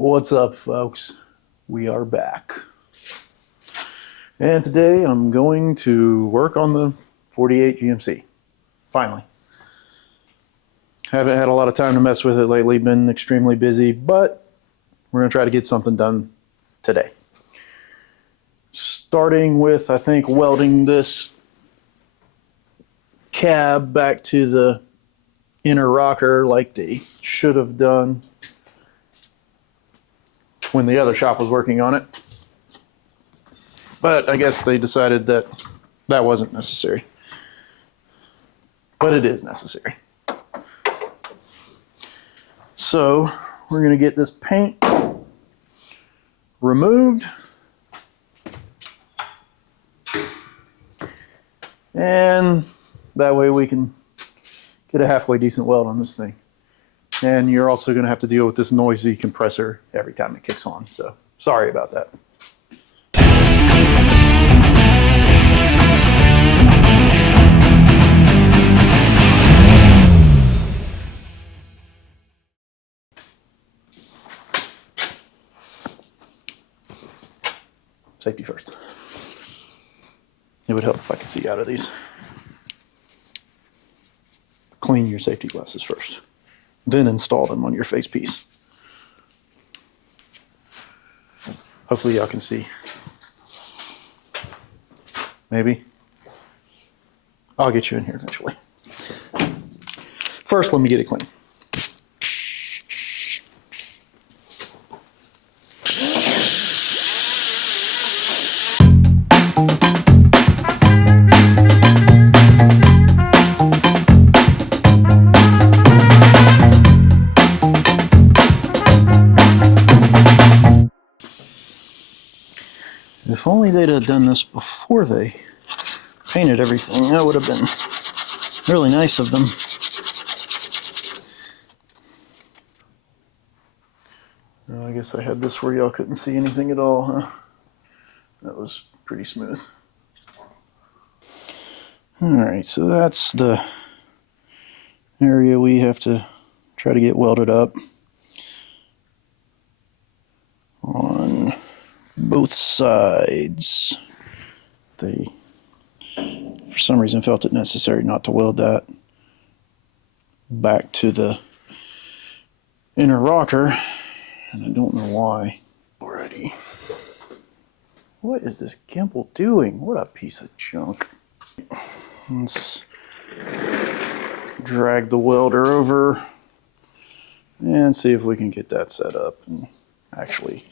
What's up, folks? We are back. And today I'm going to work on the 48 GMC. Finally. Haven't had a lot of time to mess with it lately, been extremely busy, but we're going to try to get something done today. Starting with, I think, welding this cab back to the inner rocker like they should have done when the other shop was working on it. But I guess they decided that that wasn't necessary. But it is necessary. So we're going to get this paint removed. And that way we can get a halfway decent weld on this thing. And you're also going to have to deal with this noisy compressor every time it kicks on. So sorry about that. Safety first. It would help if I could see out of these. Clean your safety glasses first, then install them on your face piece. Hopefully y'all can see. Maybe. I'll get you in here eventually. First, let me get it clean. If only they'd have done this before they painted everything, that would have been really nice of them. Well, I guess I had this where y'all couldn't see anything at all, huh? That was pretty smooth. Alright, so that's the area we have to try to get welded up on both sides. They, for some reason, felt it necessary not to weld that back to the inner rocker, and I don't know why already. What is this gimbal doing? What a piece of junk. Let's drag the welder over and see if we can get that set up and actually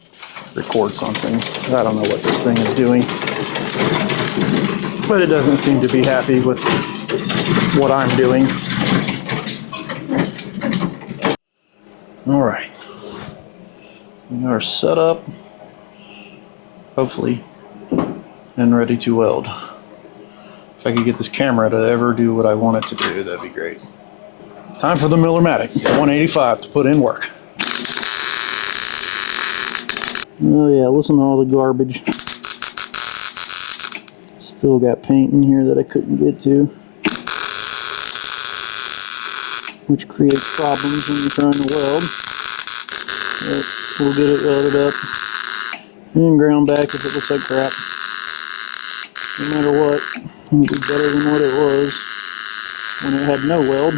record something. I don't know what this thing is doing, but it doesn't seem to be happy with what I'm doing. All right, we are set up, hopefully, and ready to weld. If I could get this camera to ever do what I want it to do, that'd be great. Time for the Miller-Matic 185 to put in work. Oh yeah, listen to all the garbage. Still got paint in here that I couldn't get to, which creates problems when you're trying to weld. But we'll get it welded up and ground back if it looks like crap. No matter what, it'll be better than what it was when it had no weld.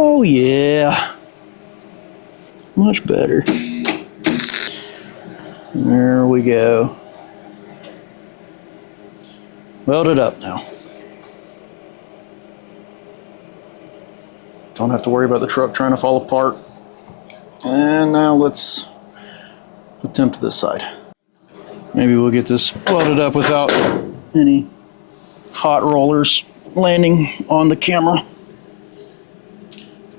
Oh yeah, much better. There we go. Welded up now. Don't have to worry about the truck trying to fall apart. And now let's attempt this side. Maybe we'll get this welded up without any hot rollers landing on the camera.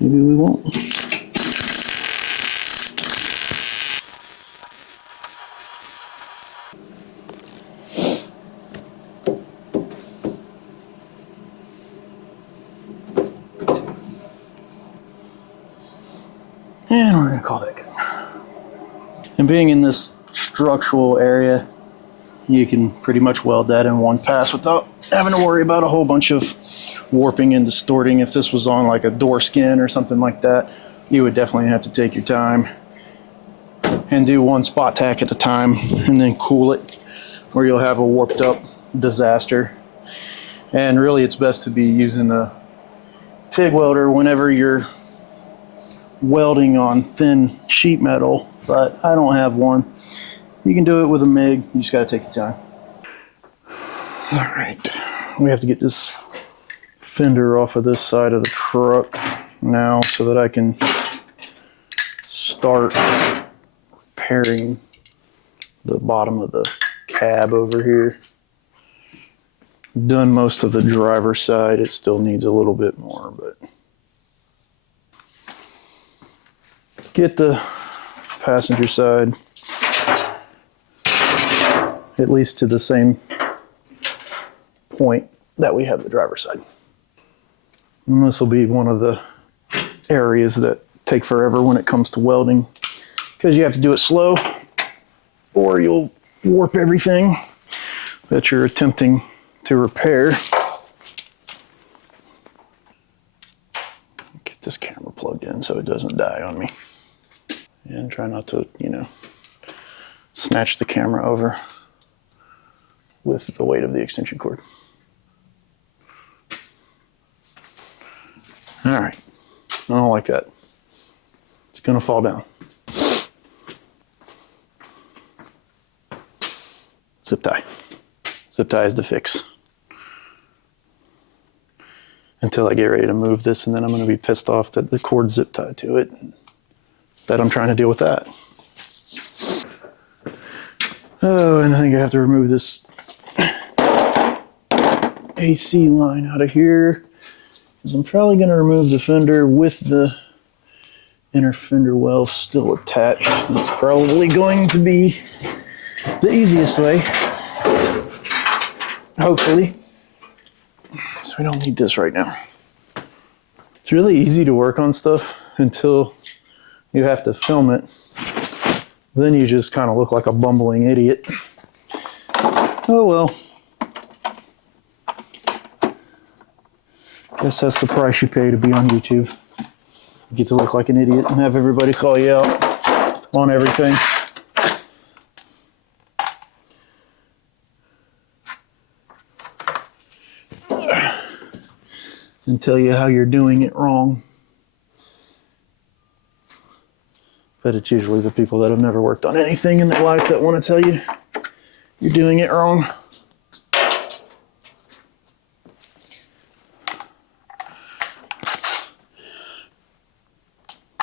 Maybe we won't. And we're gonna call that good. And being in this structural area, you can pretty much weld that in one pass without having to worry about a whole bunch of warping and distorting. If this was on like a door skin or something like that, you would definitely have to take your time and do one spot tack at a time and then cool it, or you'll have a warped up disaster. And really it's best to be using a TIG welder whenever you're welding on thin sheet metal, but I don't have one. You can do it with a MIG, you just gotta take your time. All right, we have to get this fender off of this side of the truck now so that I can start repairing the bottom of the cab over here. Done most of the driver's side. It still needs a little bit more, but get the passenger side at least to the same point that we have the driver's side. And this will be one of the areas that take forever when it comes to welding, because you have to do it slow or you'll warp everything that you're attempting to repair. Get this camera plugged in so it doesn't die on me. And try not to, you know, snatch the camera over with the weight of the extension cord. All right, I don't like that. It's gonna fall down. Zip tie. Zip tie is the fix. Until I get ready to move this, and then I'm gonna be pissed off that the cord's zip tied to it, that I'm trying to deal with that. Oh, and I think I have to remove this AC line out of here, because I'm probably going to remove the fender with the inner fender well still attached. It's probably going to be the easiest way, hopefully. So we don't need this right now. It's really easy to work on stuff until you have to film it. Then you just kind of look like a bumbling idiot. Oh well. Guess that's the price you pay to be on YouTube. You get to look like an idiot and have everybody call you out on everything. And tell you how you're doing it wrong. But it's usually the people that have never worked on anything in their life that want to tell you you're doing it wrong.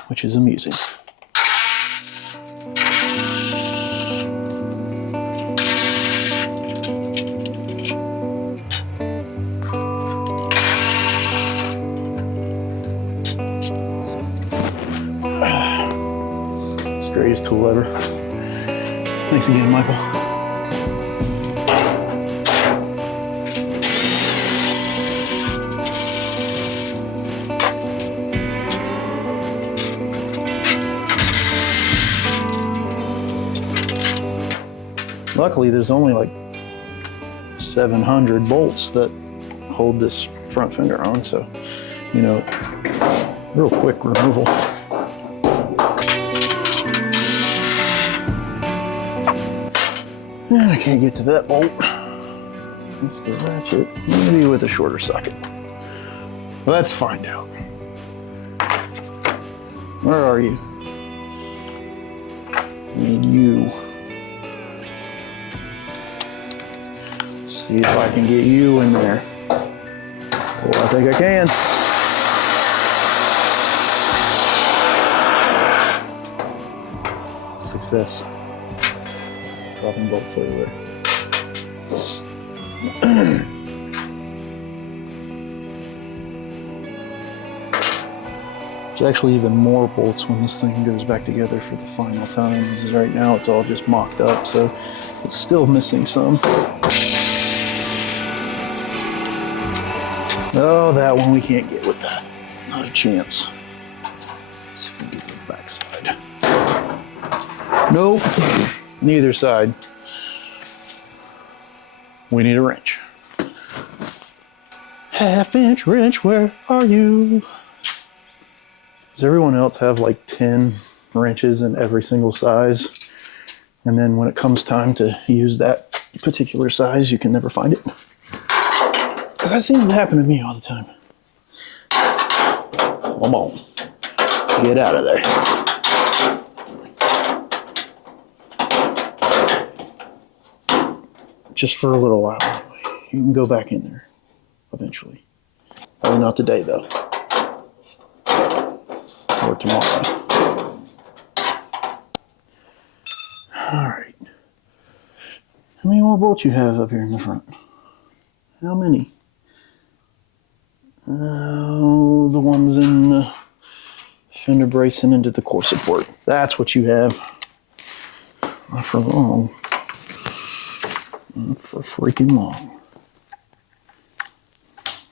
Which is amusing. Greatest tool ever. Thanks again, Michael. Luckily, there's only like 700 bolts that hold this front fender on, so, you know, real quick removal. And I can't get to that bolt. That's the ratchet. Maybe with a shorter socket. Let's find out. Where are you? Need you. Let's see if I can get you in there. Oh, I think I can. Success. Dropping bolts over there. There's actually even more bolts when this thing goes back together for the final time. This is right now, it's all just mocked up, so it's still missing some. Oh, that one we can't get with that. Not a chance. Let's get the back side. Nope. Neither side. we need a wrench. Half-inch wrench, where are you? Does everyone else have like 10 wrenches in every single size? And then when it comes time to use that particular size, you can never find it? Because that seems to happen to me all the time. Come on. Get out of there. Just for a little while anyway. You can go back in there eventually. Probably not today though. Or tomorrow. Alright. How many more bolts you have up here in the front? How many? Oh, the ones in the fender bracing into the core support. That's what you have. Not for long. Not for freaking long.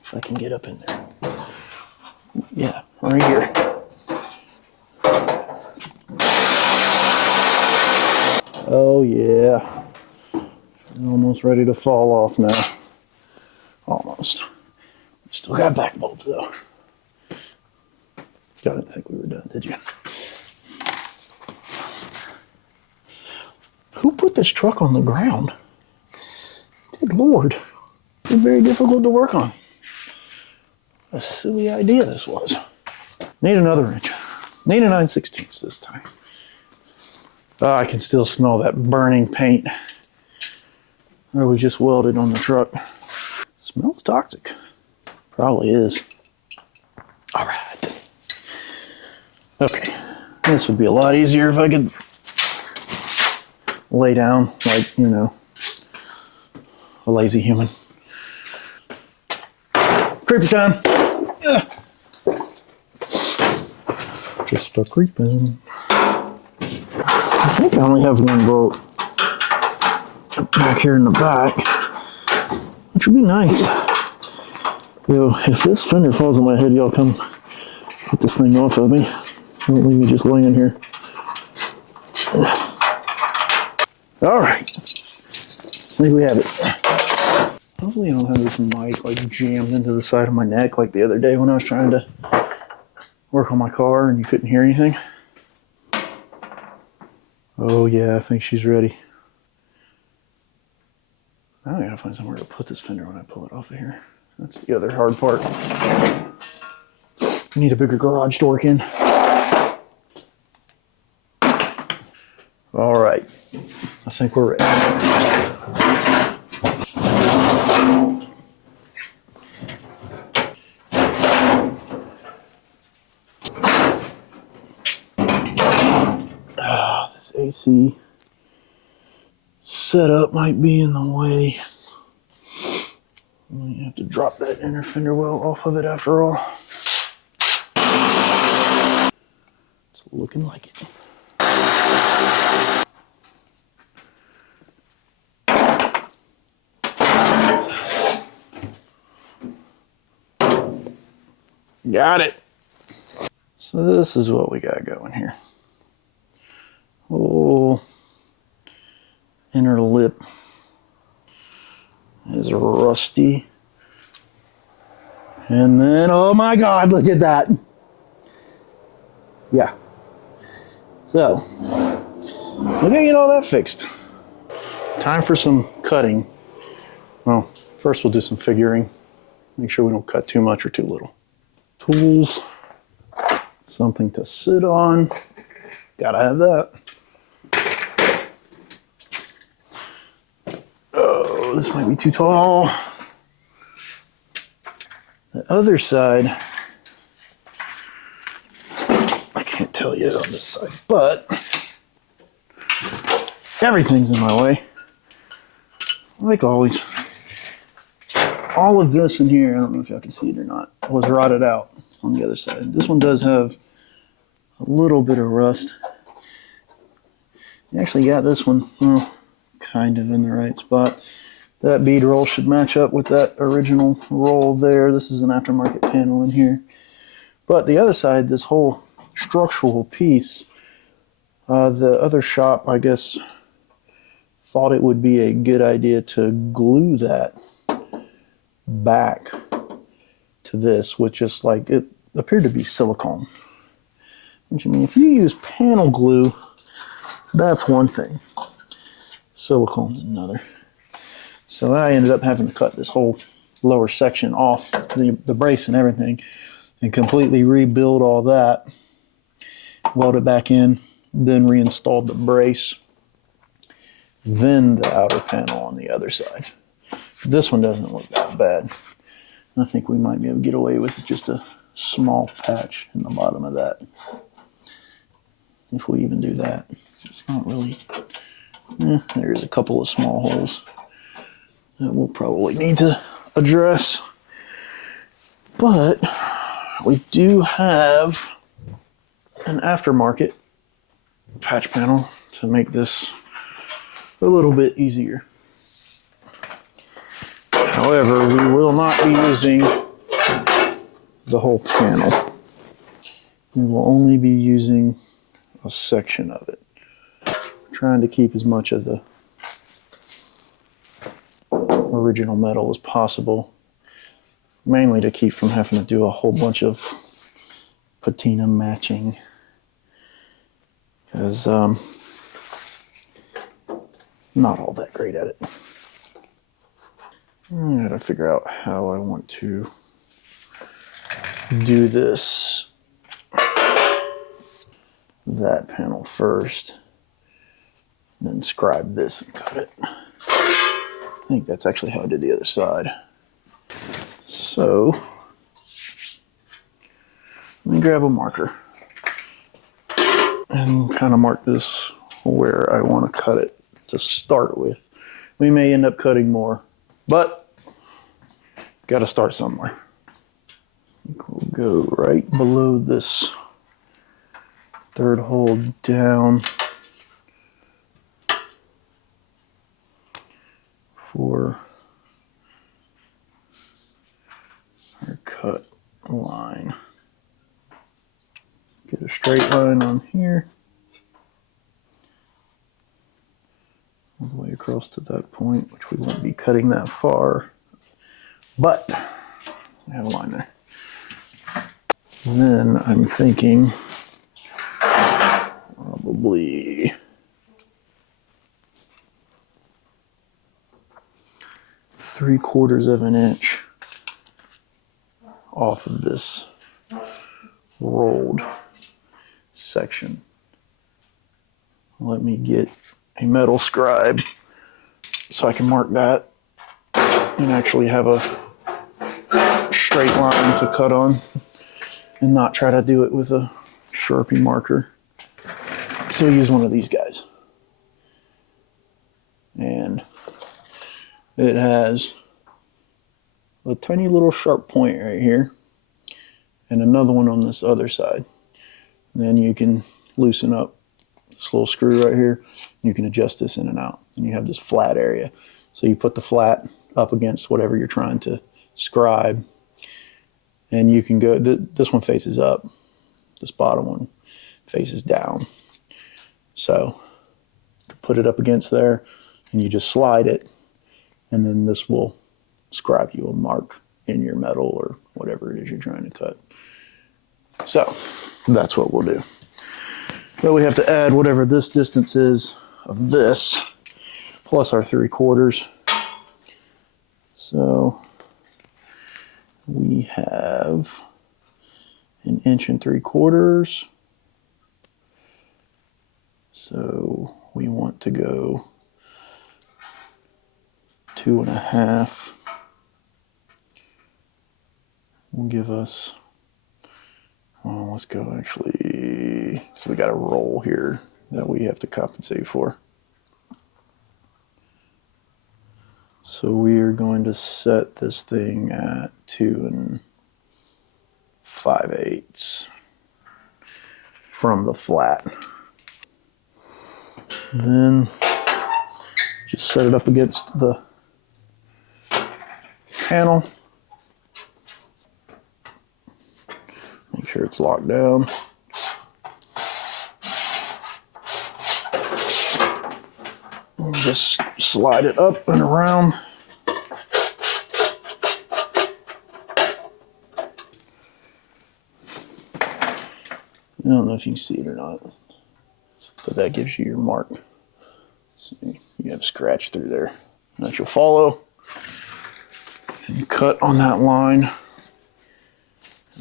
If I can get up in there. Yeah, right here. Oh yeah. Almost ready to fall off now. Almost. Still got back bolts though. I didn't think we were done, did you? Who put this truck on the ground? Good Lord. It's very difficult to work on. What a silly idea this was. Need another wrench. Need a 9/16 this time. Oh, I can still smell that burning paint. Or we just welded on the truck. Smells toxic. Probably is. All right. Okay. This would be a lot easier if I could lay down like, you know, a lazy human. Creeper time. Ugh. Just start creeping. I think I only have one bolt back here in the back, which would be nice. Yo, if this fender falls on my head, y'all come get this thing off of me. Don't leave me just laying here. All right, I think we have it. Hopefully I don't have this mic like jammed into the side of my neck like the other day when I was trying to work on my car and you couldn't hear anything. Oh yeah, I think she's ready. Now I gotta find somewhere to put this fender when I pull it off of here. That's the other hard part. We need a bigger garage door in. All right, I think we're ready. This AC setup might be in the way. You have to drop that inner fender well off of it after all. It's looking like it. Got it. So this is what we got going here. Oh, inner lip is rusty. And then, oh my God, look at that. Yeah. So, we're gonna get all that fixed. Time for some cutting. Well, first we'll do some figuring. Make sure we don't cut too much or too little. Tools, something to sit on. Gotta have that. Oh, this might be too tall. The other side, I can't tell you on this side, but everything's in my way. Like always. All of this in here, I don't know if y'all can see it or not, was rotted out on the other side. This one does have a little bit of rust. You actually got this one, well, kind of in the right spot. That bead roll should match up with that original roll there. This is an aftermarket panel in here. But the other side, this whole structural piece, the other shop, I guess, thought it would be a good idea to glue that back to this, which is like, it appeared to be silicone. Which, I mean, if you use panel glue, that's one thing. Silicone's another. So I ended up having to cut this whole lower section off, the brace and everything, and completely rebuild all that, weld it back in, then reinstalled the brace, then the outer panel on the other side. This one doesn't look that bad. I think we might be able to get away with just a small patch in the bottom of that, if we even do that. It's not really, there's a couple of small holes that we'll probably need to address. But we do have an aftermarket patch panel to make this a little bit easier. However, we will not be using the whole panel. We will only be using a section of it. Trying to keep as much of the original metal as possible, mainly to keep from having to do a whole bunch of patina matching, because not all that great at it. I gotta figure out how I want to do this. That panel first, then scribe this and cut it. I think that's actually how I did the other side. So let me grab a marker and kind of mark this where I want to cut it to start with. We may end up cutting more, but got to start somewhere. I think we'll go right below this third hole down for our cut line. Get a straight line on here, all the way across to that point, which we won't be cutting that far, but I have a line there. And then I'm thinking probably ¾ of an inch off of this rolled section. Let me get a metal scribe so I can mark that and actually have a straight line to cut on and not try to do it with a Sharpie marker. So I use one of these guys. And it has a tiny little sharp point right here and another one on this other side. And then you can loosen up this little screw right here. You can adjust this in and out, and you have this flat area. So you put the flat up against whatever you're trying to scribe, and you can go, this one faces up, this bottom one faces down. So you put it up against there and you just slide it, and then this will scribe you a mark in your metal or whatever it is you're trying to cut. So that's what we'll do. But we have to add whatever this distance is of this plus our 3/4. So we have 1 3/4 inches. So we want to go 2.5. Will give us, well, let's go actually, so we got a roll here that we have to compensate for. So we are going to set this thing at 2 5/8 from the flat. Then just set it up against the panel. Make sure it's locked down. just slide it up and around. I don't know if you can see it or not, but that gives you your mark. So you have a scratch through there that you'll follow and cut on that line.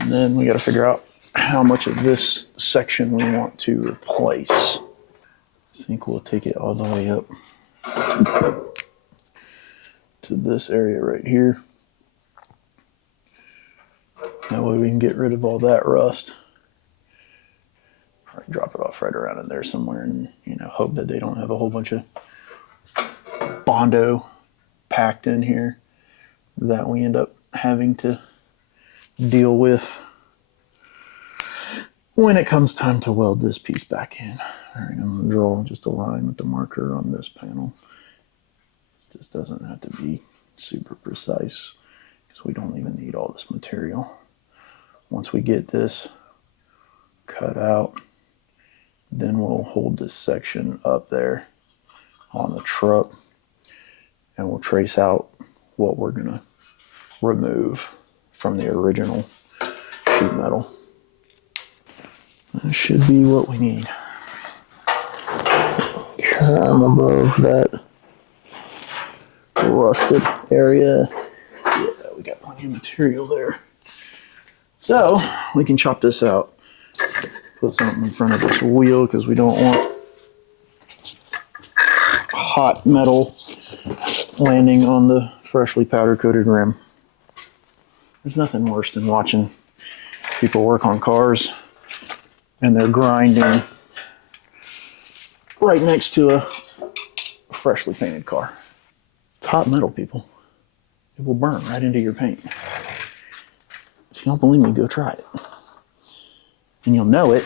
And then we got to figure out how much of this section we want to replace. I think we'll take it all the way up to this area right here. That way we can get rid of all that rust. Probably drop it off right around in there somewhere, and hope that they don't have a whole bunch of Bondo packed in here that we end up having to deal with when it comes time to weld this piece back in. All right, I'm going to draw just a line with the marker on this panel. This doesn't have to be super precise because we don't even need all this material. Once we get this cut out, then we'll hold this section up there on the truck and we'll trace out what we're going to remove from the original sheet metal. That should be what we need. Trim above that rusted area. Yeah, we got plenty of material there. So we can chop this out. Put something in front of this wheel because we don't want hot metal landing on the freshly powder coated rim. There's nothing worse than watching people work on cars and they're grinding right next to a freshly painted car. It's hot metal, people. It will burn right into your paint. If you don't believe me, go try it. And you'll know it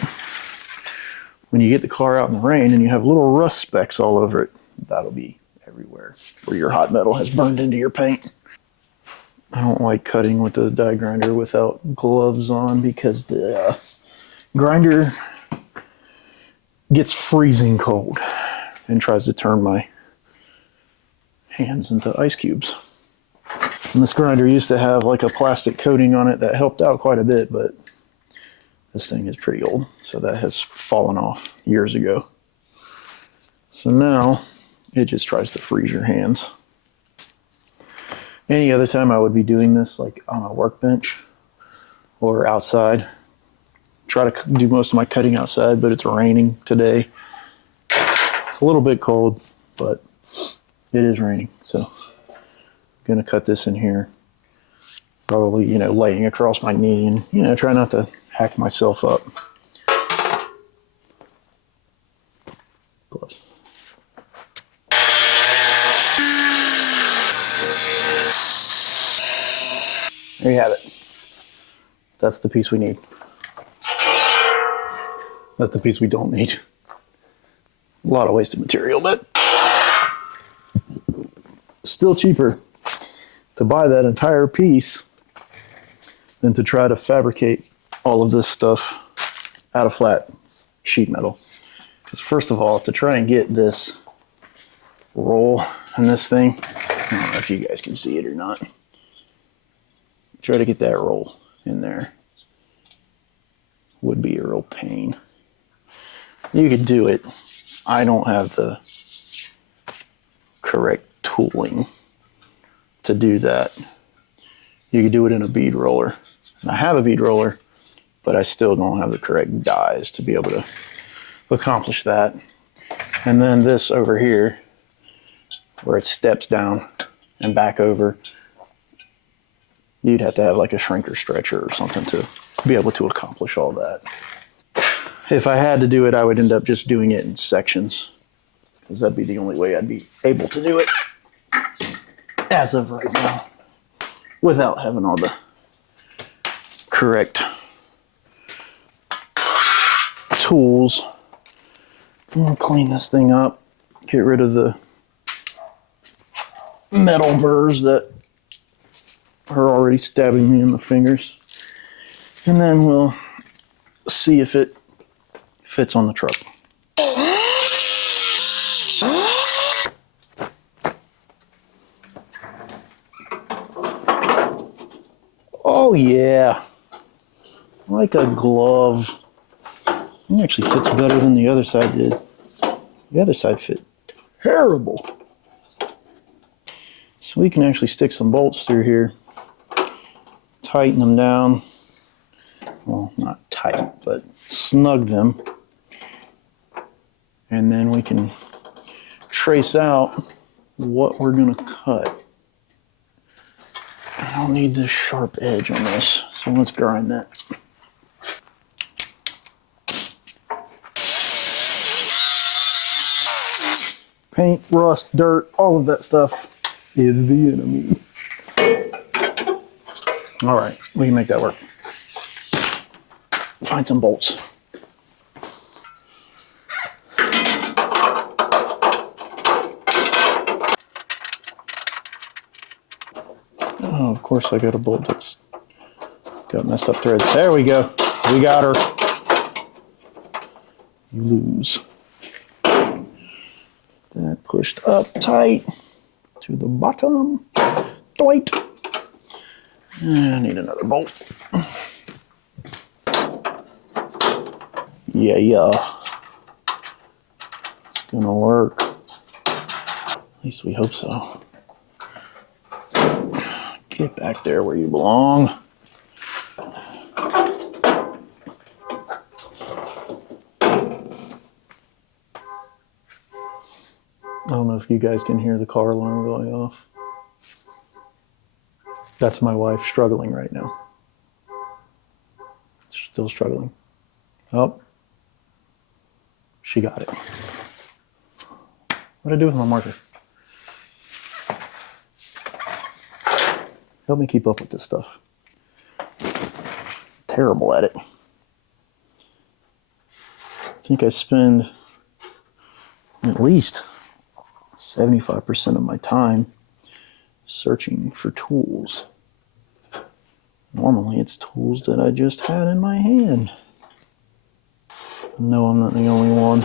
when you get the car out in the rain and you have little rust specks all over it. That'll be everywhere where your hot metal has burned into your paint. I don't like cutting with the die grinder without gloves on because the grinder gets freezing cold and tries to turn my hands into ice cubes. And this grinder used to have like a plastic coating on it that helped out quite a bit, but this thing is pretty old, so that has fallen off years ago. So now it just tries to freeze your hands. Any other time I would be doing this like on a workbench or outside. Try to do most of my cutting outside, but it's raining today. It's a little bit cold, but it is raining. So I'm gonna cut this in here. Probably, laying across my knee and, try not to hack myself up. Plus. There you have it. That's the piece we need. That's the piece we don't need. A lot of wasted material, but still cheaper to buy that entire piece than to try to fabricate all of this stuff out of flat sheet metal. Because first of all, to try and get this roll in this thing, I don't know if you guys can see it or not. Try to get that roll in there would be a real pain. You could do it. I don't have the correct tooling to do that. You could do it in a bead roller. And I have a bead roller, but I still don't have the correct dies to be able to accomplish that. And then this over here, where it steps down and back over, you'd have to have like a shrinker stretcher or something to be able to accomplish all that. If I had to do it, I would end up just doing it in sections, because that'd be the only way I'd be able to do it as of right now without having all the correct tools. I'm gonna clean this thing up, get rid of the metal burrs that are already stabbing me in the fingers, and then we'll see if it fits on the truck. Oh yeah, like a glove. It actually fits better than the other side did. The other side fit terrible. So we can actually stick some bolts through here, tighten them down. Well, not tight, but snug them. And then we can trace out what we're gonna cut. I'll need this sharp edge on this, so let's grind that. Paint, rust, dirt, all of that stuff is the enemy. All right, we can make that work. Find some bolts. Oh, of course I got a bolt that's got messed up threads. There we go. We got her. You lose. That pushed up tight to the bottom. Doit. I need another bolt. Yeah. It's gonna work. At least we hope so. Get back there where you belong. I don't know if you guys can hear the car alarm going off. That's my wife struggling right now. Still struggling. Oh, she got it. What'd I do with my marker? Help me keep up with this stuff. Terrible at it. I think I spend at least 75% of my time searching for tools. Normally it's tools that I just had in my hand. No, I'm not the only one.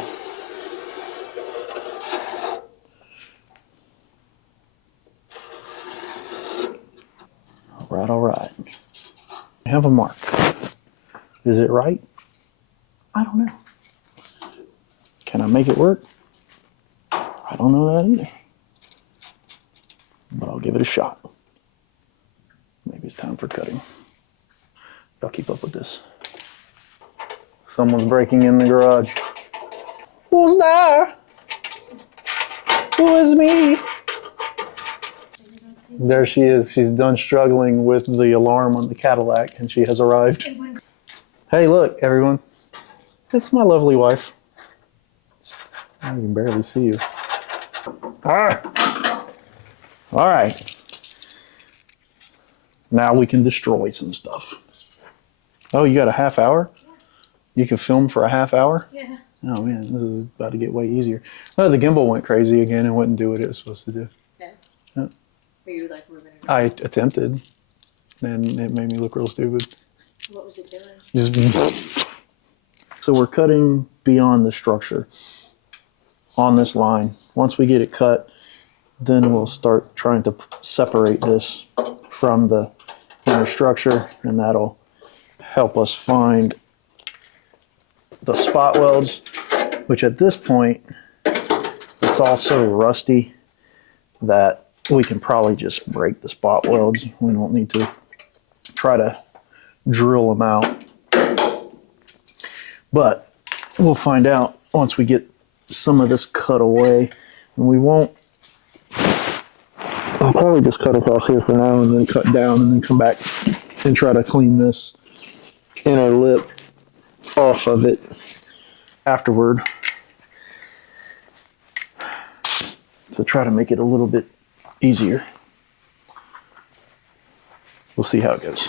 All right. I have a mark. Is it right? I don't know. Can I make it work? I don't know that either. But I'll give it a shot. Maybe it's time for cutting. I'll keep up with this. Someone's breaking in the garage. Who's there? Who is me? There she is. She's done struggling with the alarm on the Cadillac, and she has arrived. Hey, look, everyone. It's my lovely wife. I can barely see you. Ah. All right. Now we can destroy some stuff. Oh, you got a half hour? You can film for a half hour? Yeah. Oh, man, this is about to get way easier. Oh, the gimbal went crazy again and wouldn't do what it was supposed to do. Okay. Yeah. So you like were gonna do I attempted, and it made me look real stupid. what was it doing? Just so we're cutting beyond the structure on this line. Once we get it cut, then we'll start trying to separate this from the inner structure, and that'll help us find the spot welds, which at this point, it's all so rusty that we can probably just break the spot welds. We don't need to try to drill them out. But we'll find out once we get some of this cut away. And we won't, I'll probably just cut across here for now and then cut down and then come back and try to clean this inner lip off of it afterward. To try to make it a little bit easier. We'll see how it goes.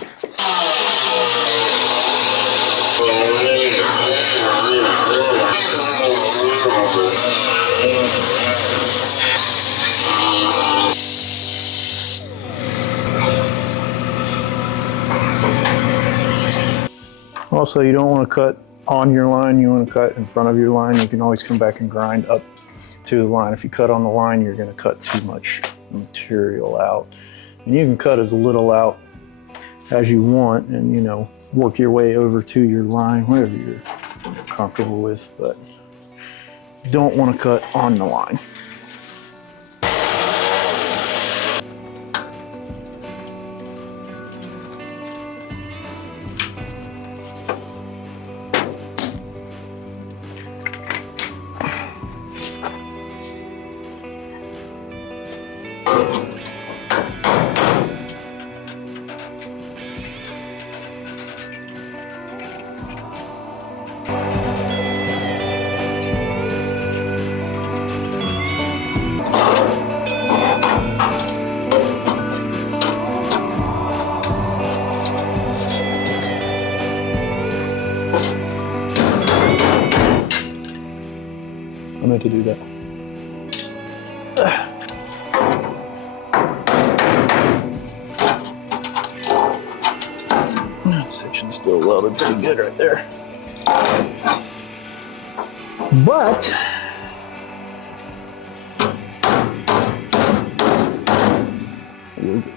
Also, you don't want to cut on your line, you want to cut in front of your line. You can always come back and grind up to the line. If you cut on the line, you're going to cut too much material out. And you can cut as little out as you want, and you know, work your way over to your line, whatever you're comfortable with, but don't want to cut on the line. I meant to do that. That section's still welded pretty good right there. But we'll get it.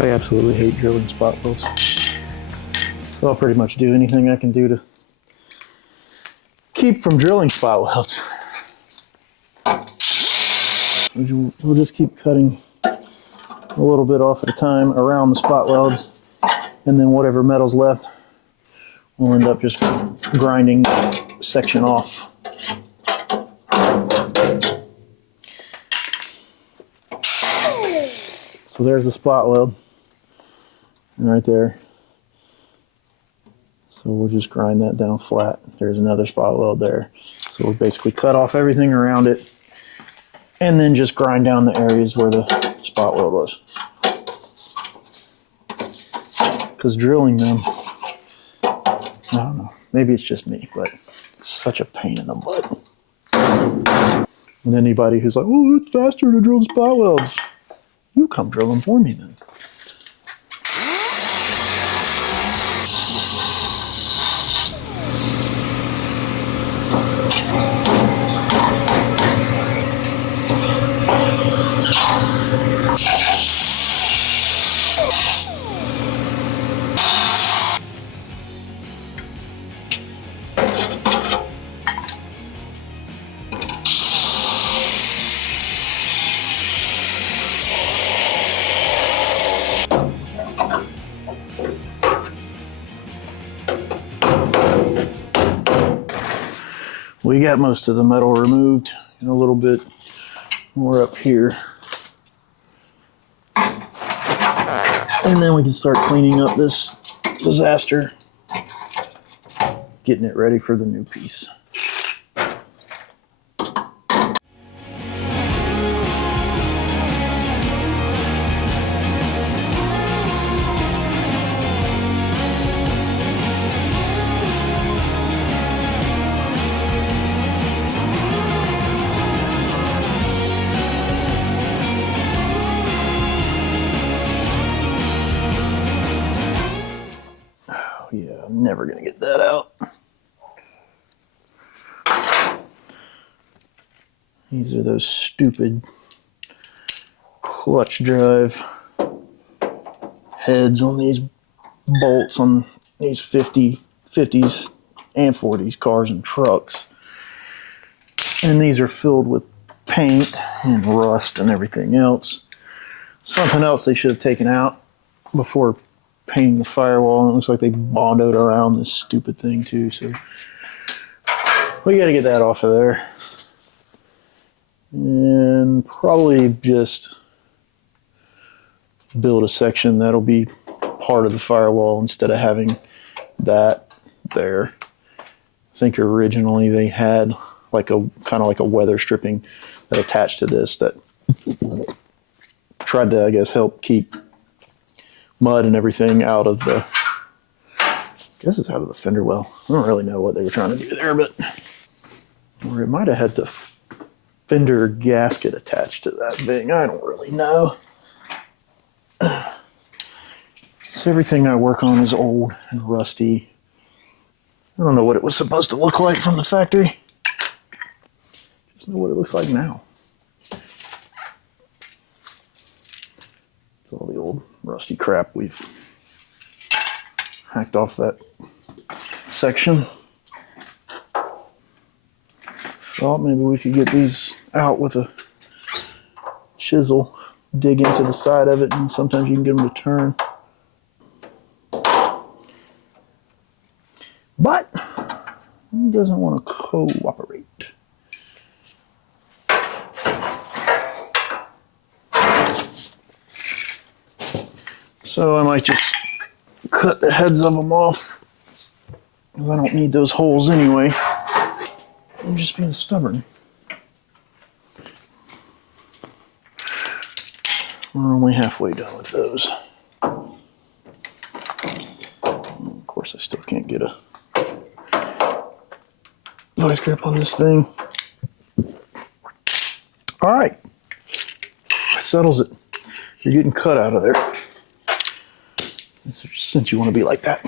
I absolutely hate drilling spot welds. So I'll pretty much do anything I can do to keep from drilling spot welds. We'll just keep cutting a little bit off at a time around the spot welds, and then whatever metal's left, we'll end up just grinding that section off. So there's the spot weld right there. So we'll just grind that down flat. There's another spot weld there. So we'll basically cut off everything around it and then just grind down the areas where the spot weld was. Because drilling them, I don't know, maybe it's just me, but it's such a pain in the butt. And anybody who's like, oh, it's faster to drill the spot welds, you come drill them for me then. We got most of the metal removed and a little bit more up here. And then we can start cleaning up this disaster, getting it ready for the new piece. Yeah, I'm never gonna get that out. These are those stupid clutch drive heads on these bolts on these 50s and 40s cars and trucks. And these are filled with paint and rust and everything else. something else they should have taken out before painting the firewall. And it looks like they bondoed around this stupid thing too. So we got to get that off of there. And probably just build a section that'll be part of the firewall instead of having that there. I think originally they had like a kind of like a weather stripping that attached to this that tried to, I guess, help keep mud and everything out of the, I guess it's out of the fender well. I don't really know what they were trying to do there, but, or it might have had the fender gasket attached to that thing. I don't really know. So everything I work on is old and rusty. I don't know what it was supposed to look like from the factory. Just know what it looks like now. It's all the old rusty crap we've hacked off that section. Thought maybe we could get these out with a chisel, dig into the side of it, and sometimes you can get them to turn. But he doesn't want to cooperate. So I might just cut the heads of them off, because I don't need those holes anyway. I'm just being stubborn. We're only halfway done with those. Of course, I still can't get a vice grip on this thing. All right, that settles it. You're getting cut out of there, since you want to be like that.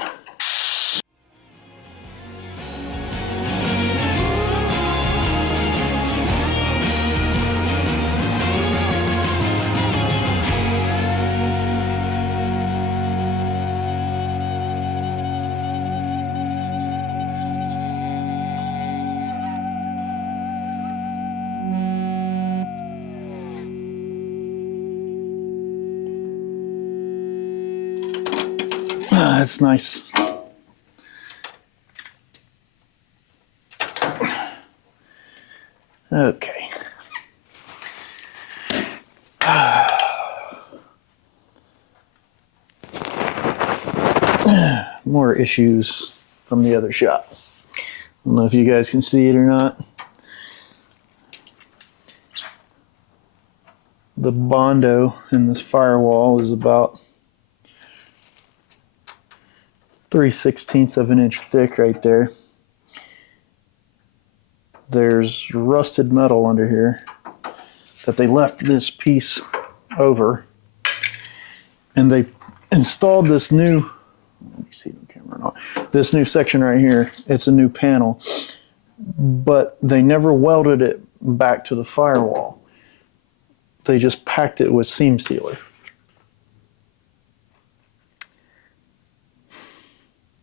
Ah, that's nice. Okay. More issues from the other shop. I don't know if you guys can see it or not. The Bondo in this firewall is about 3/16 of an inch thick right there. There's rusted metal under here that they left this piece over, and they installed this new, let me see the camera or not, this new section right here. It's a new panel, but they never welded it back to the firewall. They just packed it with seam sealer.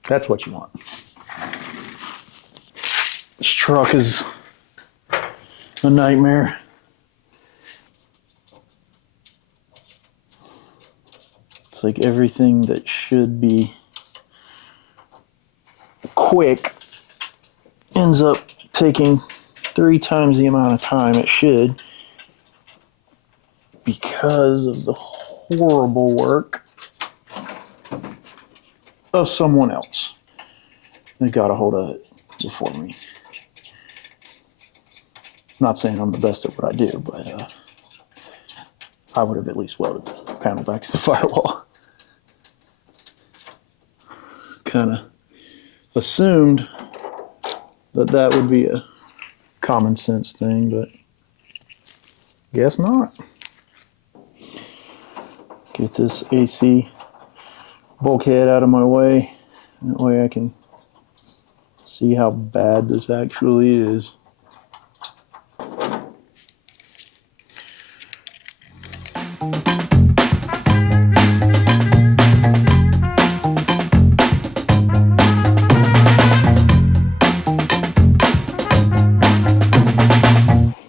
That's what you want. This truck is a nightmare. It's like everything that should be quick ends up taking 3 times the amount of time it should because of the horrible work of someone else. They got a hold of it before me. Not saying I'm the best at what I do, but I would have at least welded the panel back to the firewall. Kind of assumed that that would be a common sense thing, but guess not. Get this AC bulkhead out of my way. That way I can see how bad this actually is.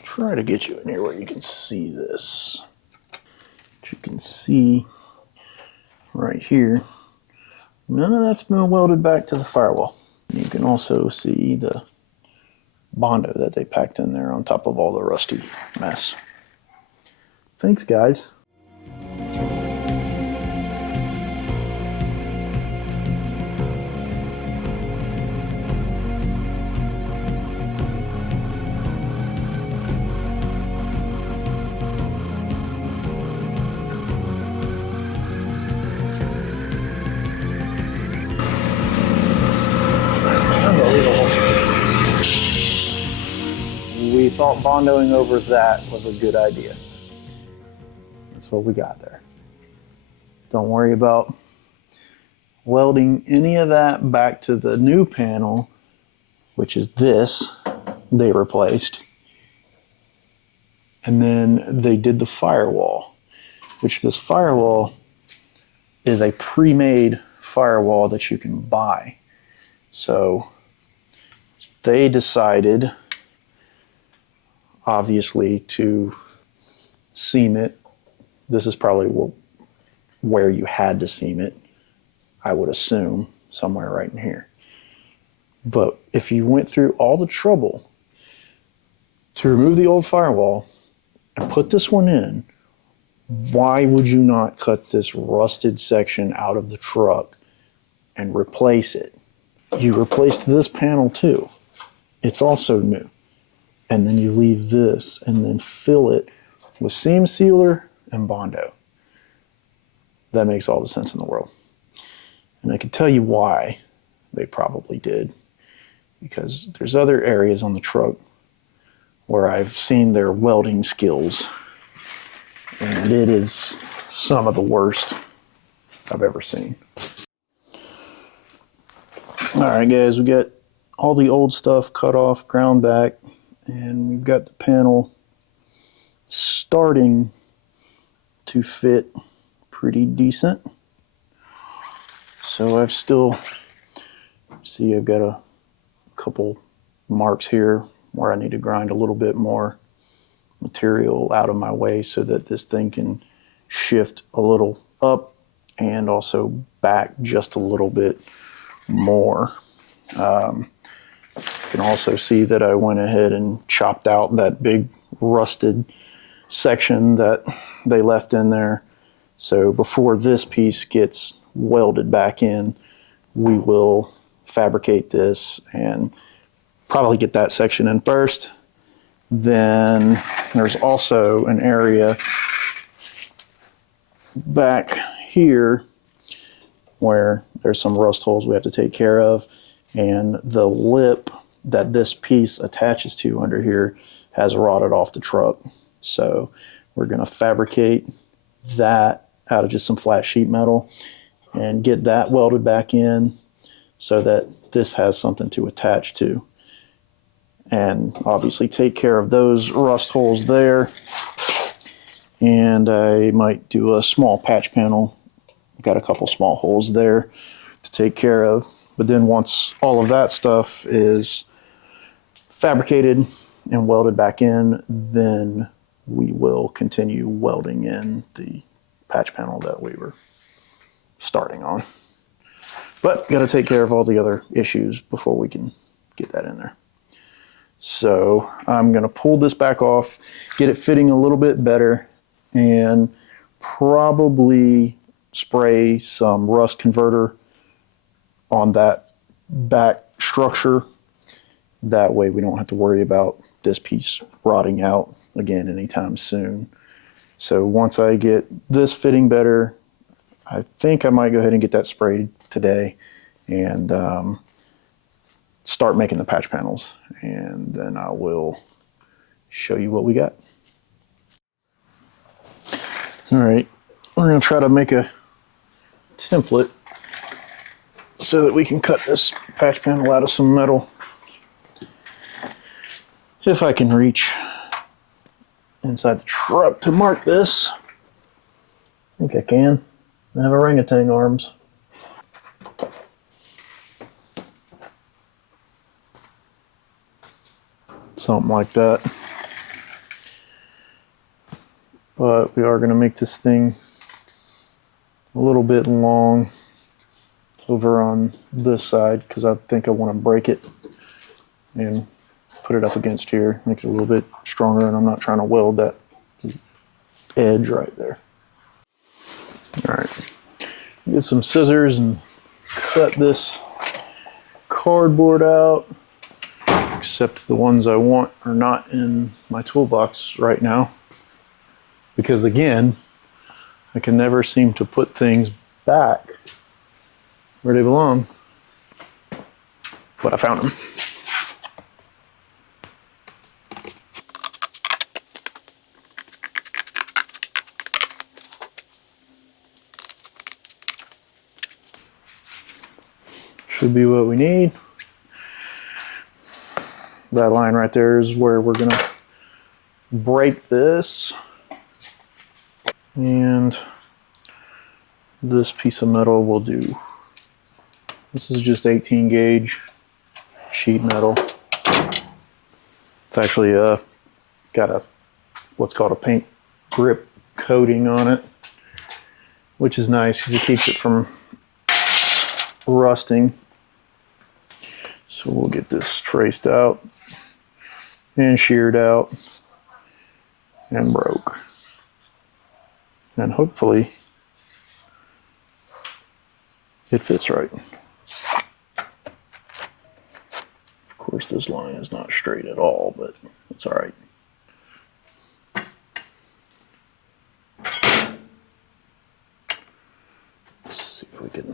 Try to get you in here where you can see this. But you can see right here, none of that's been welded back to the firewall. You can also see the Bondo that they packed in there on top of all the rusty mess. Thanks, guys. We thought bondoing over that was a good idea. That's what we got there. Don't worry about welding any of that back to the new panel, which is this, they replaced. And then they did the firewall, which this firewall is a pre-made firewall that you can buy. So they decided, obviously, to seam it. This is probably where you had to seam it, I would assume, somewhere right in here. But if you went through all the trouble to remove the old firewall and put this one in, why would you not cut this rusted section out of the truck and replace it? You replaced this panel too. It's also new. And then you leave this and then fill it with seam sealer and Bondo. That makes all the sense in the world. And I can tell you why they probably did. Because there's other areas on the truck where I've seen their welding skills. And it is some of the worst I've ever seen. Alright guys, we got all the old stuff cut off, ground back, and we've got the panel starting to fit pretty decent. So I've still, see I've got a couple marks here where I need to grind a little bit more material out of my way so that this thing can shift a little up and also back just a little bit more. You can also see that I went ahead and chopped out that big rusted section that they left in there. So before this piece gets welded back in, we will fabricate this and probably get that section in first. Then there's also an area back here where there's some rust holes we have to take care of, and the lip that this piece attaches to under here has rotted off the truck. So we're going to fabricate that out of just some flat sheet metal and get that welded back in so that this has something to attach to. And obviously take care of those rust holes there. And I might do a small patch panel. Got a couple small holes there to take care of. But then once all of that stuff is fabricated and welded back in, then we will continue welding in the patch panel that we were starting on. But got to take care of all the other issues before we can get that in there. So I'm going to pull this back off, get it fitting a little bit better, and probably spray some rust converter on that back structure. That way we don't have to worry about this piece rotting out again anytime soon. So once I get this fitting better, I think I might go ahead and get that sprayed today and start making the patch panels. And then I will show you what we got. All right, we're going to try to make a template so that we can cut this patch panel out of some metal. If I can reach inside the truck to mark this. I think I can. I have orangutan arms. Something like that. but we are going to make this thing a little bit long over on this side because I think I want to break it and put it up against here, make it a little bit stronger, and I'm not trying to weld that edge right there. All right, get some scissors and cut this cardboard out, except the ones I want are not in my toolbox right now because, again, I can never seem to put things back where they belong, but I found them. Should be what we need. That line right there is where we're gonna break this. And this piece of metal will do. This is just 18 gauge sheet metal. It's actually got a what's called a paint grip coating on it, which is nice because it keeps it from rusting. So we'll get this traced out and sheared out and broke. And hopefully it fits right. Of course, this line is not straight at all, but it's all right. Let's see if we can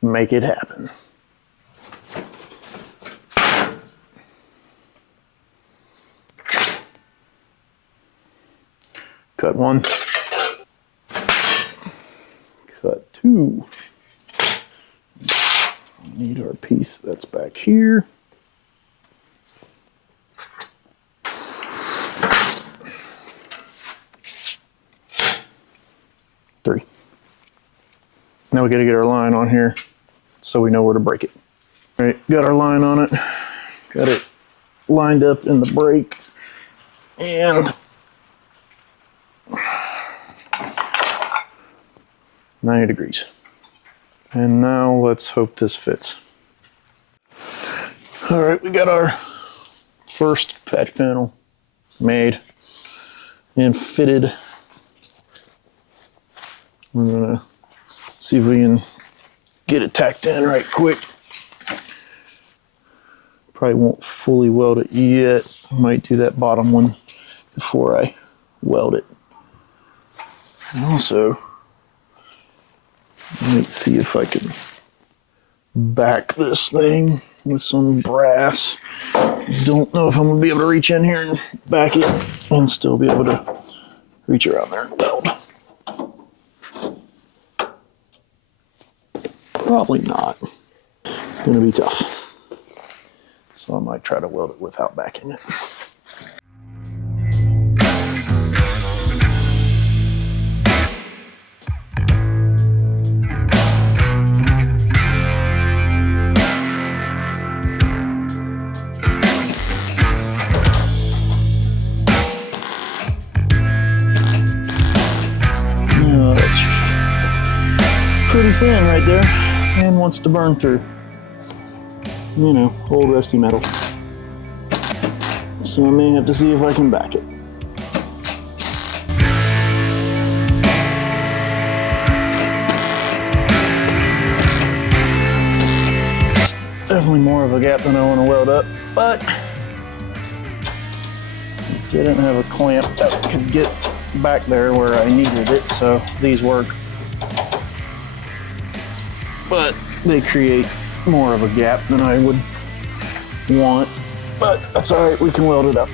make it happen. Cut one. Cut two. We need our piece that's back here. Three. Now we gotta get our line on here so we know where to break it. All right, got our line on it. Got it lined up in the brake and 90 degrees. And now let's hope this fits. All right, we got our first patch panel made and fitted. We're gonna see if we can get it tacked in right quick. Probably won't fully weld it yet. I might do that bottom one before I weld it. And also, let's see if I can back this thing with some brass. Don't know if I'm gonna be able to reach in here and back it and still be able to reach around there and weld. Probably not. It's gonna be tough. So I might try to weld it without backing it. Pretty thin right there and wants to burn through. You know, old rusty metal. So I may have to see if I can back it. It's definitely more of a gap than I want to weld up, but I didn't have a clamp that could get back there where I needed it, so these work. But they create more of a gap than I would want, but that's all right, we can weld it up.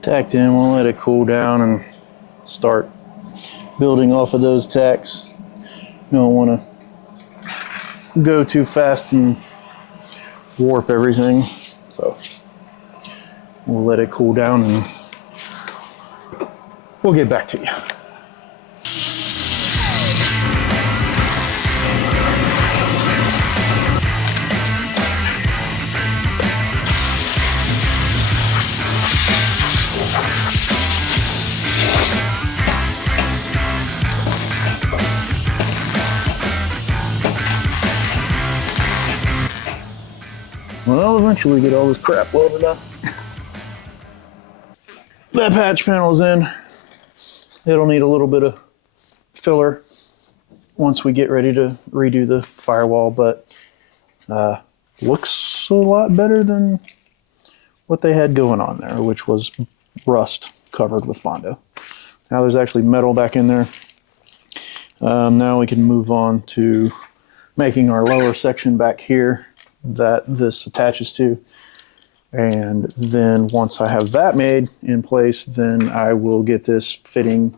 Tacked in, we'll let it cool down and start building off of those tacks. You don't want to go too fast and warp everything, so we'll let it cool down and we'll get back to you. Well, eventually get all this crap welded up. That patch panel's in. It'll need a little bit of filler once we get ready to redo the firewall, but looks a lot better than what they had going on there, which was rust covered with Bondo. Now there's actually metal back in there. Now we can move on to making our lower section back here that this attaches to. And then once I have that made in place, then I will get this fitting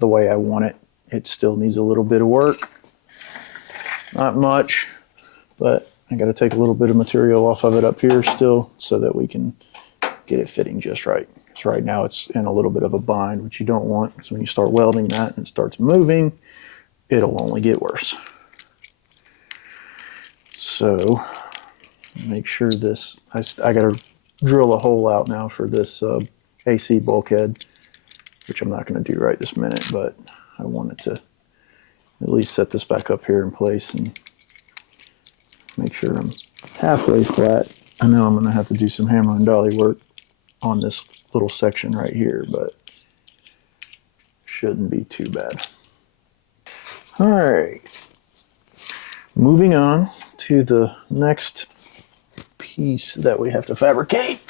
the way I want it. It still needs a little bit of work. Not much, but I got to take a little bit of material off of it up here still so that we can get it fitting just right. Because right now it's in a little bit of a bind, which you don't want. Because when you start welding that and it starts moving, it'll only get worse. So make sure this, I got to drill a hole out now for this AC bulkhead, which I'm not going to do right this minute, but I wanted to at least set this back up here in place and make sure I'm halfway flat. I know I'm going to have to do some hammer and dolly work on this little section right here, but shouldn't be too bad. All right, moving on to the next piece that we have to fabricate,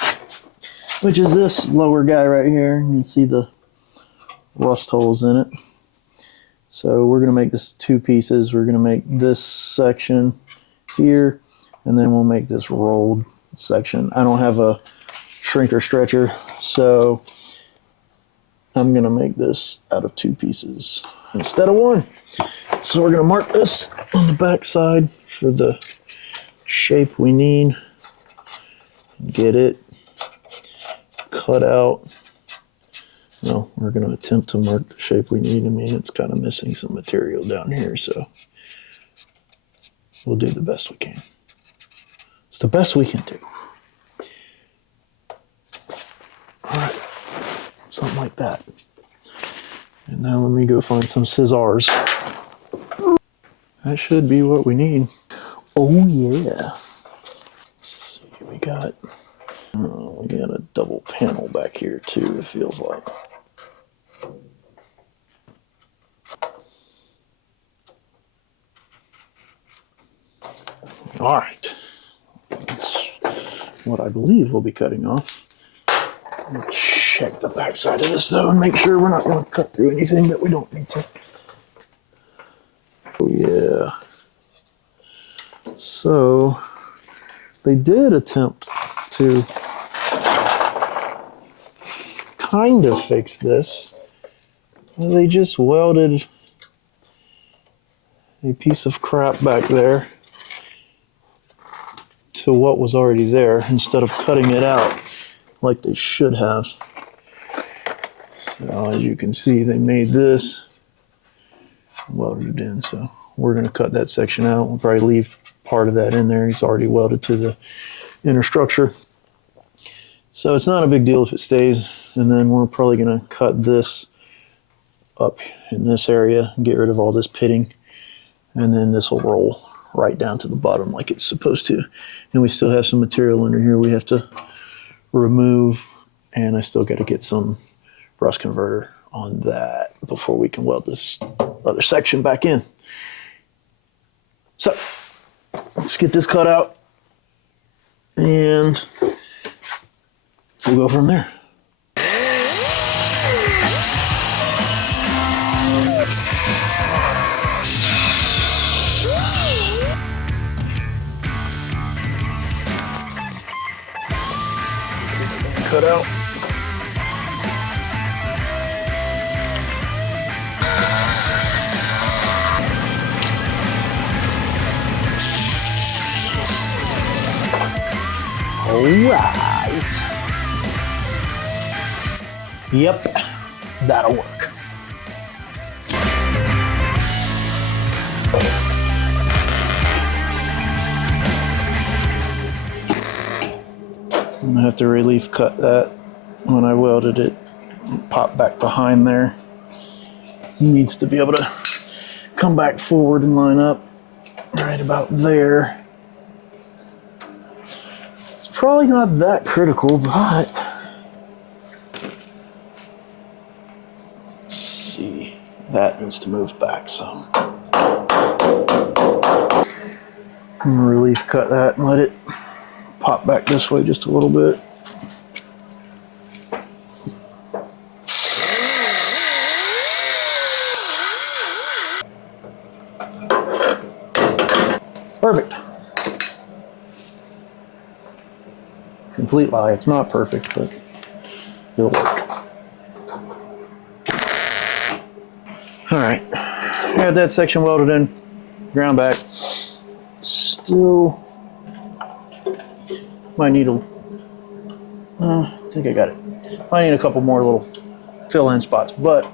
which is this lower guy right here. You can see the rust holes in it. So we're going to make this two pieces. We're going to make this section here, and then we'll make this rolled section. I don't have a shrinker stretcher, so I'm going to make this out of two pieces instead of one. So we're going to mark this on the back side for the shape we need. Get it cut out. No, we're going to attempt to mark the shape we need. I mean, it's kind of missing some material down here, so we'll do the best we can. It's the best we can do. All right, something like that. And now let me go find some scissors. That should be what we need. Oh yeah. Let's see, we got a double panel back here too, it feels like. All right, that's what I believe we'll be cutting off. Let's check the back side of this though and make sure we're not going to cut through anything that we don't need to. Oh yeah. So they did attempt to kind of fix this. They just welded a piece of crap back there to what was already there instead of cutting it out like they should have. So as you can see, they made this, welded it in. So we're going to cut that section out. We'll probably leave part of that in there. It's already welded to the inner structure. So it's not a big deal if it stays. And then we're probably going to cut this up in this area and get rid of all this pitting. And then this will roll right down to the bottom like it's supposed to. And we still have some material under here we have to remove. And I still got to get some rust converter on that before we can weld this other section back in. So let's get this cut out and we'll go from there. This thing cut out. All right. Yep, that'll work. I'm gonna have to relief cut that when I welded it. Pop back behind there. He needs to be able to come back forward and line up right about there. probably not that critical, but let's see. That needs to move back some. I'm gonna relief cut that and let it pop back this way just a little bit. Perfect. Complete lie, it's not perfect, but it'll work. All right, I got that section welded in, ground back. Still might need a, I think I got it. Might need a couple more little fill-in spots, but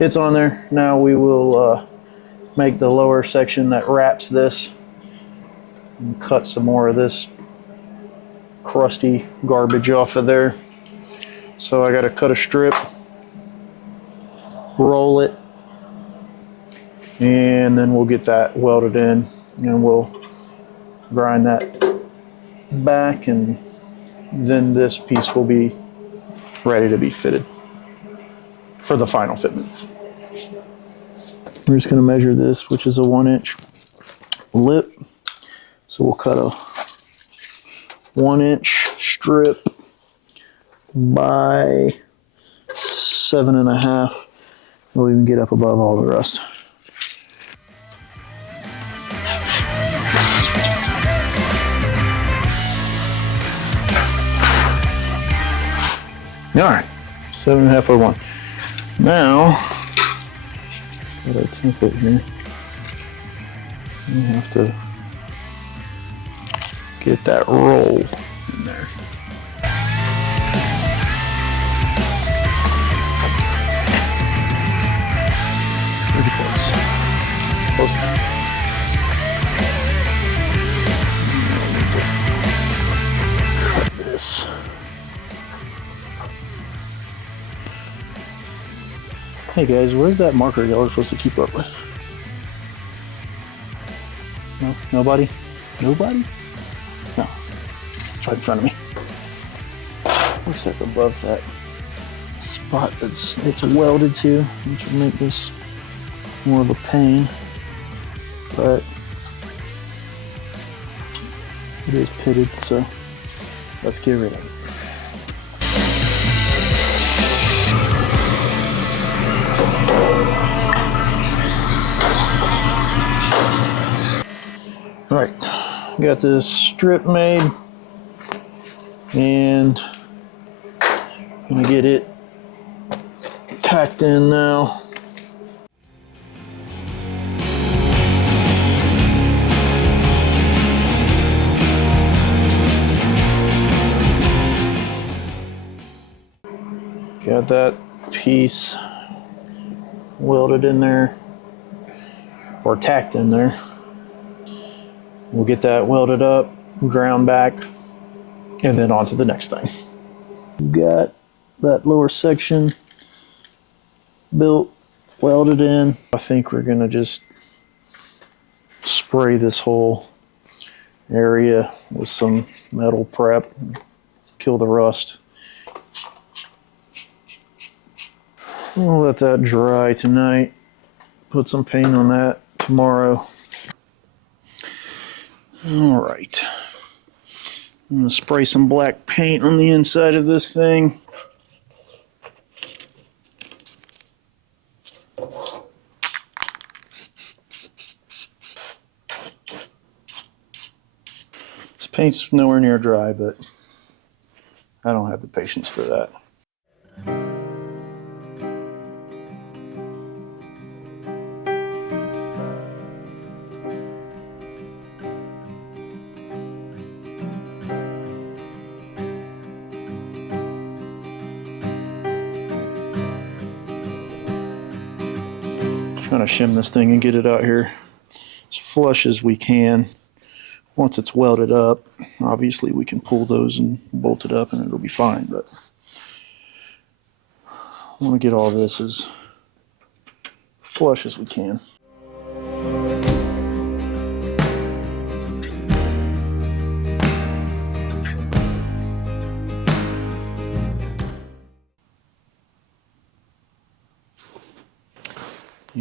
it's on there. Now we will make the lower section that wraps this and cut some more of this crusty garbage off of there. So I got to cut a strip, roll it, and then we'll get that welded in, and we'll grind that back, and then this piece will be ready to be fitted for the final fitment. We're just going to measure this, which is a 1-inch lip. So we'll cut a 1-inch strip by 7.5. We'll even get up above all the rust. All right, 7.5 by 1. Now, got our template here. We have to get that roll in there. Pretty close. Close enough. Cut this. Hey guys, where's that marker y'all are supposed to keep up with? No? Nobody? Nobody? No. It's right in front of me. Of course that's above that spot that's it's welded to, which will make this more of a pain. But it is pitted, so let's get rid of it. All right, got this strip made, and I'm gonna get it tacked in now. Got that piece welded in there, or tacked in there. We'll get that welded up, ground back, and then on to the next thing. Got that lower section built, welded in. I think we're gonna just spray this whole area with some metal prep, kill the rust. We'll let that dry tonight, put some paint on that tomorrow. All right, I'm gonna spray some black paint on the inside of this thing. This paint's nowhere near dry, but I don't have the patience for that. Trying to shim this thing and get it out here as flush as we can. Once it's welded up, obviously we can pull those and bolt it up and it'll be fine, but I want to get all this as flush as we can.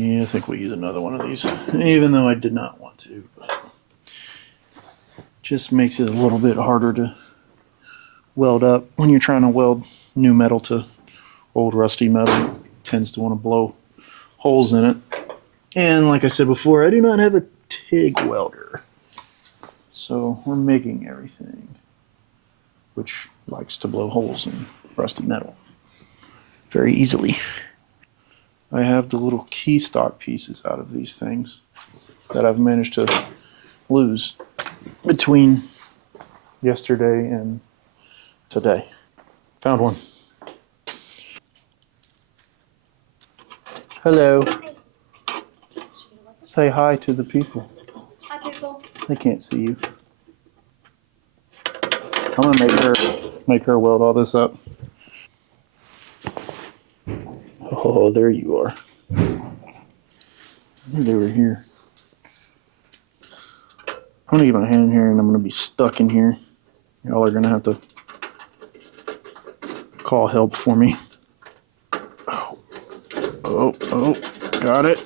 Yeah, I think we'll use another one of these, even though I did not want to. But just makes it a little bit harder to weld up when you're trying to weld new metal to old rusty metal. It tends to want to blow holes in it. And like I said before, I do not have a TIG welder. So we're making everything, which likes to blow holes in rusty metal very easily. I have the little key stock pieces out of these things that I've managed to lose between yesterday and today. Found one. Hello. Say hi to the people. Hi, people. They can't see you. I'm gonna make her weld all this up. Oh, there you are. I knew they were here. I'm gonna get my hand in here and I'm gonna be stuck in here. Y'all are gonna have to call help for me. Oh, got it.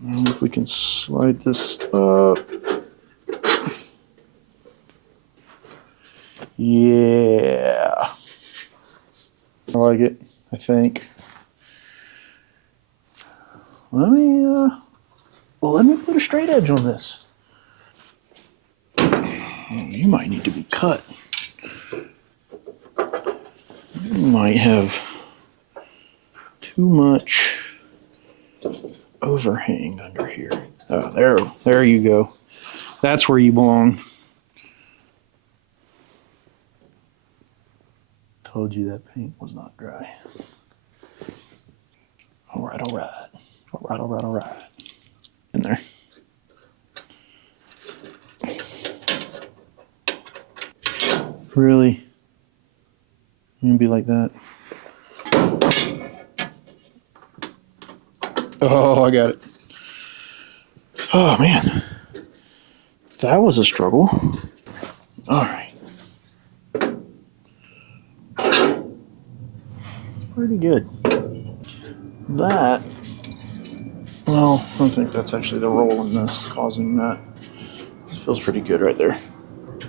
Now if we can slide this up. Yeah. I like it, I think. Let me put a straight edge on this. You might need to be cut. You might have too much overhang under here. Oh, there you go. That's where you belong. Told you that paint was not dry. All right. In there. Really? You gonna be like that? Oh, I got it. Oh, man. That was a struggle. All right. It's pretty good. That, well, I don't think that's actually the roll in this causing that. This feels pretty good right there.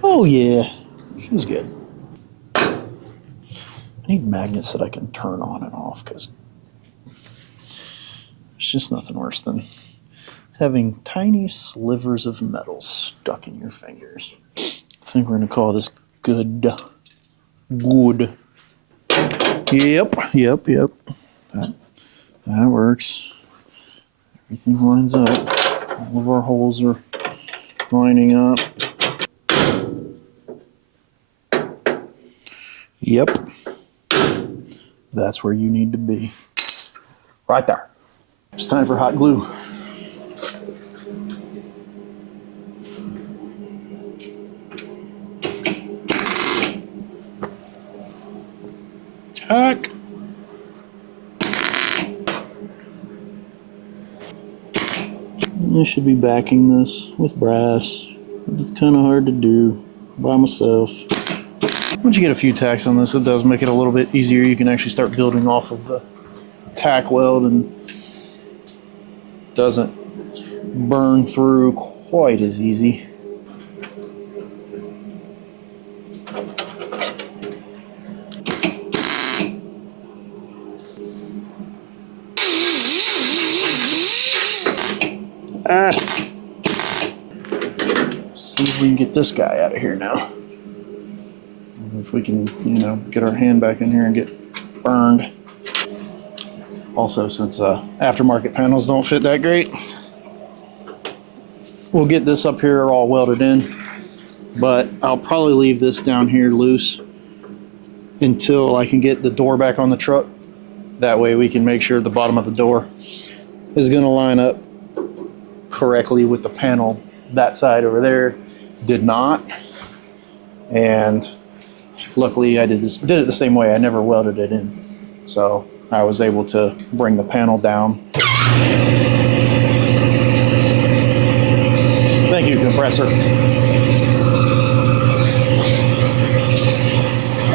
Oh, yeah. She's good. I need magnets that I can turn on and off because there's just nothing worse than having tiny slivers of metal stuck in your fingers. I think we're going to call this good. Good. Yep. That works. Everything lines up. All of our holes are lining up. Yep. That's where you need to be. Right there. It's time for hot glue. Tack. I should be backing this with brass. It's kind of hard to do by myself. Once you get a few tacks on this, it does make it a little bit easier. You can actually start building off of the tack weld and doesn't burn through quite as easy. See if we can get this guy out of here now. If we can, get our hand back in here and get burned. Also, since aftermarket panels don't fit that great, we'll get this up here all welded in, but I'll probably leave this down here loose until I can get the door back on the truck. That way we can make sure the bottom of the door is going to line up correctly with the panel. That side over there did not, and luckily I did it the same way. I never welded it in, so I was able to bring the panel down. Thank you, compressor.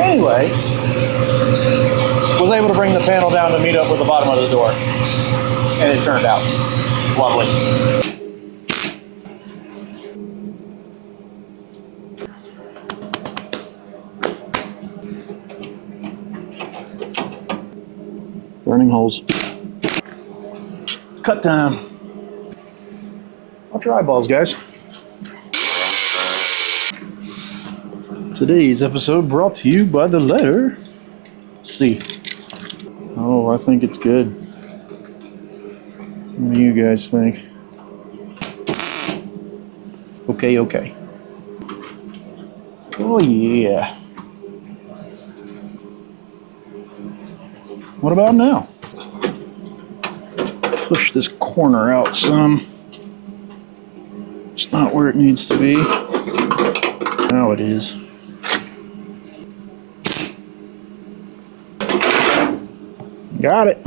Anyway, was able to bring the panel down to meet up with the bottom of the door, and it turned out lovely. Burning holes. Cut time. Watch your eyeballs, guys. Today's episode brought to you by the letter C. Oh, I think it's good. What do you guys think? Okay, okay. Oh yeah. What about now? Push this corner out some. It's not where it needs to be. Now it is. Got it.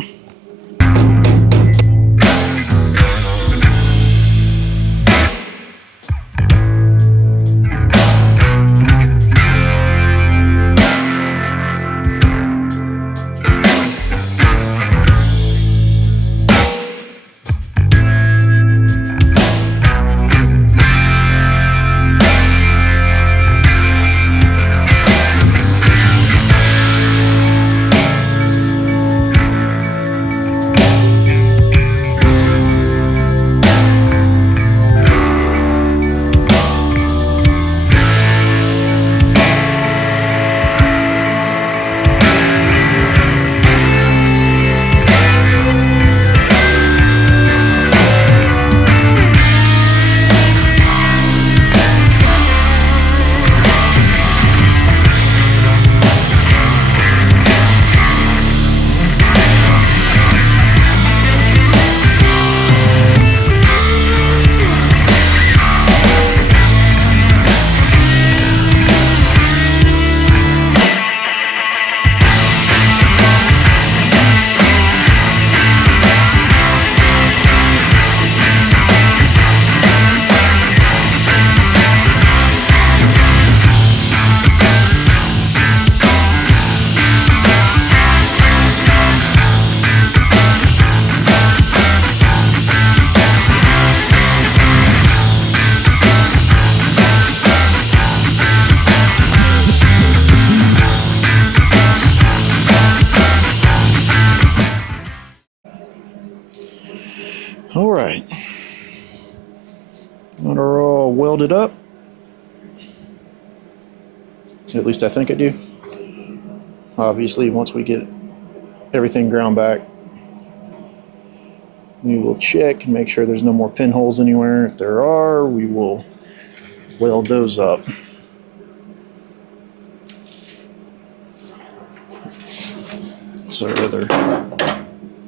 All right. Now they're all welded up. At least I think I do. Obviously, once we get everything ground back, we will check and make sure there's no more pinholes anywhere. If there are, we will weld those up. It's our other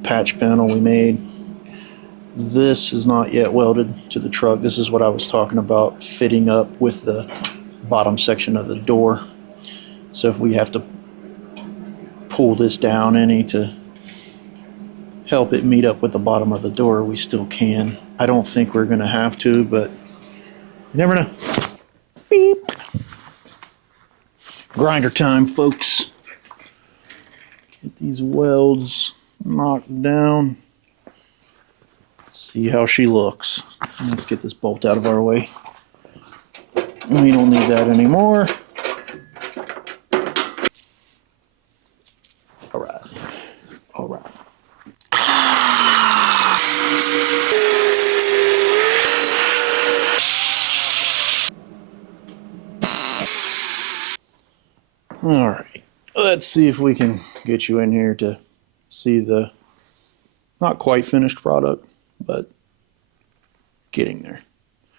patch panel we made. This is not yet welded to the truck. This is what I was talking about, fitting up with the bottom section of the door. So if we have to pull this down any to help it meet up with the bottom of the door, we still can. I don't think we're gonna have to, but you never know. Beep. Grinder time, folks. Get these welds knocked down. See how she looks. Let's get this bolt out of our way. We don't need that anymore. All right. All right. All right. Let's see if we can get you in here to see the not quite finished product, but getting there.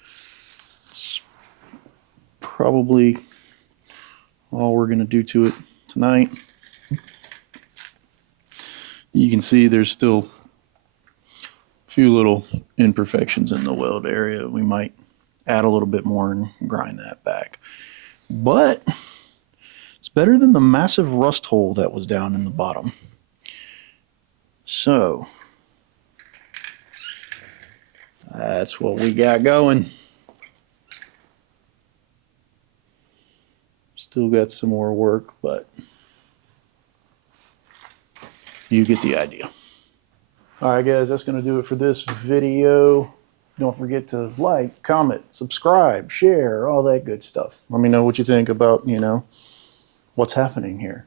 It's probably all we're going to do to it tonight. You can see there's still a few little imperfections in the weld area. We might add a little bit more and grind that back. But it's better than the massive rust hole that was down in the bottom. So that's what we got going. Still got some more work, but You get the idea. All right, guys, that's going to do it for this video. Don't forget to like, comment, subscribe, share, all that good stuff. Let me know what you think about, what's happening here.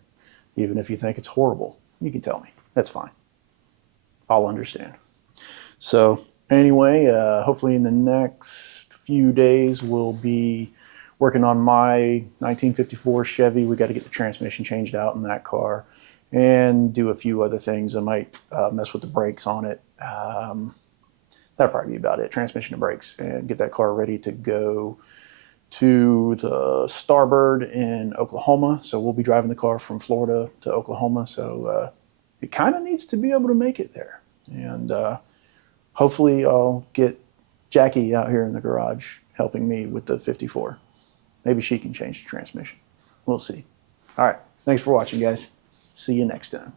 Even if you think it's horrible, you can tell me. That's fine. I'll understand. So anyway, hopefully in the next few days, we'll be working on my 1954 Chevy. We got to get the transmission changed out in that car and do a few other things. I might mess with the brakes on it. That'll probably be about it. Transmission and brakes, and get that car ready to go to the Starbird in Oklahoma. So we'll be driving the car from Florida to Oklahoma. So it kind of needs to be able to make it there. And hopefully I'll get Jackie out here in the garage helping me with the 54. Maybe she can change the transmission. We'll see. All right. Thanks for watching, guys. See you next time.